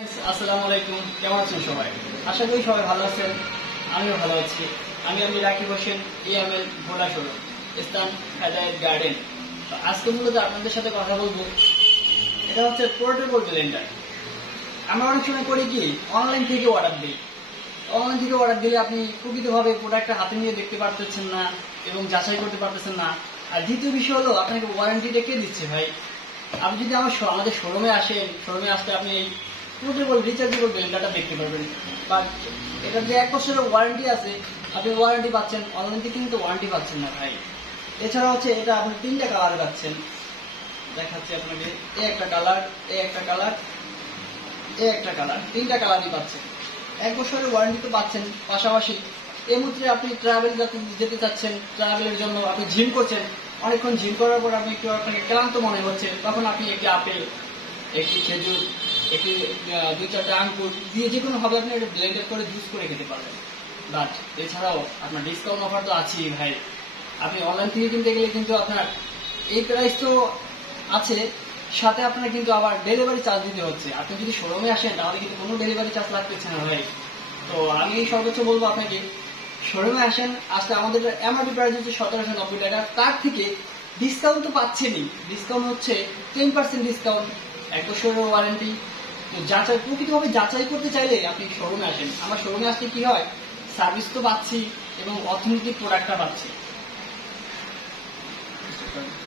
আসসালামু আলাইকুম, কেমন আছেন সবাই? আশা করি সবাই ভালো আছেন। আমিও ভালো আছি। আমি রাকিব হোসেন, EML ভোলা শোরুম, স্থান হেদায়েত গার্ডেন। তো আজকে মূলত আপনাদের সাথে কথা বলবো, এটা হচ্ছে পোর্টেবল ব্লেন্ডার। আমরা অনেক সময় করি কি, অনলাইন থেকে অর্ডার দিই। অনলাইন থেকে অর্ডার দিলে আপনি প্রকৃতভাবে প্রোডাক্টটা হাতে নিয়ে দেখতে পারতেছেন না এবং যাচাই করতে পারতেছেন না। আর দ্বিতীয় বিষয় হলো, আপনাকে ওয়ারেন্টিটা কে দিচ্ছে ভাই? আপনি যদি আমাদের শোরুমে আসেন, শোরুমে আসতে আপনি এই পোর্টেবল রিচার্জেবল ব্লেন্ডারটা দেখতে পারবেন। বা এটা যে 1 বছরের ওয়ারেন্টি আছে, আপনি ওয়ারেন্টি পাচ্ছেন। অনলাইন থেকে কিন্তু ওয়ারেন্টি পাচ্ছেন না ভাই। এছাড়া হচ্ছে এটা আপনি 3টা কালার পাচ্ছেন। দেখাচ্ছি আপনাকে, এই একটা কালার, এই একটা কালার, এই একটা কালার, 3টা কালারই পাচ্ছেন। 1 বছরের ওয়ারেন্টি তো পাচ্ছেন। পাশাপাশি এই মুহূর্তে আপনি ট্রাভেল যেতে চাচ্ছেন, ট্রাভেলের জন্য আপনি জিম করছেন, অনেকক্ষণ জিম করার পর আপনি একটু আপনাকে ক্লান্ত মনে হচ্ছে, তখন আপনি একটি আপেল, একটি খেজুর, একটি 2-4টা আঙ্গুর দিয়ে যে কোনো ভাবে আপনি এটা ব্লেন্ডার করে জুস করে খেতে পারবেন। বাট এছাড়াও আপনার ডিসকাউন্ট অফার তো আছেই ভাই। আপনি অনলাইন থেকে কিনতে গেলে কিন্তু আপনার এই প্রাইস তো আছে, সাথে আপনার কিন্তু আবার ডেলিভারি চার্জ দিতে হচ্ছে। আপনি যদি শোরুমে আসেন তাহলে কিন্তু কোনো ডেলিভারি চার্জ লাগতেছে না ভাই। তো আমি সর্বোচ্চ বলবো আপনাকে, শোরুমে আসেন। আসলে আমাদের এমআরপি প্রাইস হচ্ছে 1790 টাকা, তার থেকে ডিসকাউন্ট তো পাচ্ছেনই। ডিসকাউন্ট হচ্ছে 10% ডিসকাউন্ট, 1 বছরের ওয়ারেন্টি। তো প্রকৃতভাবে যাচাই করতে চাইলে আপনি শোরুমে আসেন। আমার শোরুমে আসলে কি হয়, সার্ভিস তো পাচ্ছি এবং অর্থনৈতিক প্রোডাক্টটা পাচ্ছি।